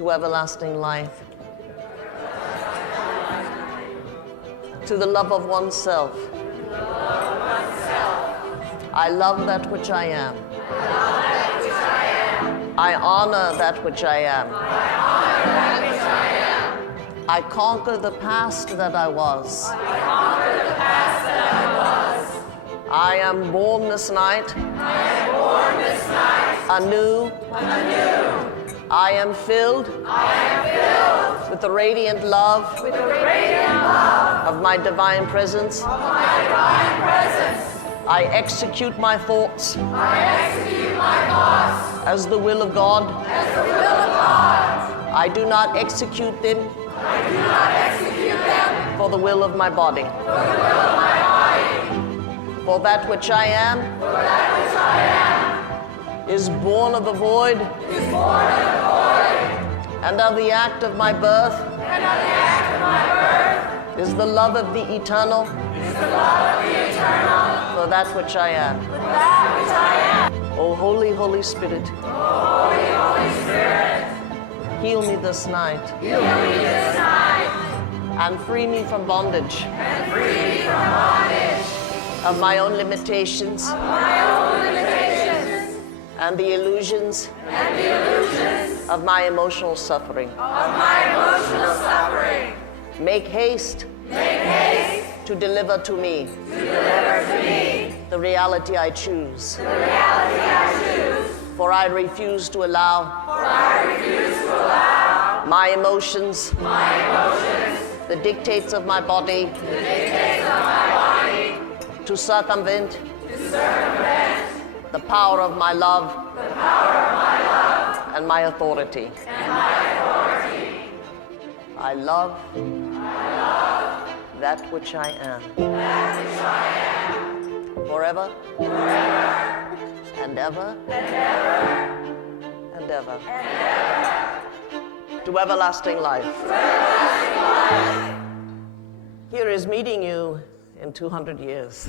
to everlasting life, to the love of oneself. I love that which I am. I honor that which I am. I conquer the past that I was. I am born this night. Anew. I am filled with the radiant love of my divine presence. I execute my thoughts as the will of God. I do not execute them for the will of my body. For that which I am is born of the void and of the act of my birth is the love of the eternal for that which I am. O Holy, Holy Spirit, heal me this night and free me from bondage of my own limitations and the illusions of my emotional suffering. Make haste to deliver to me the reality I choose. For I refuse to allow my emotions, the dictates of my body, to circumvent the power of my love and my authority. I love that which I am. Forever and ever and ever. To everlasting life. Here is meeting you in 200 years.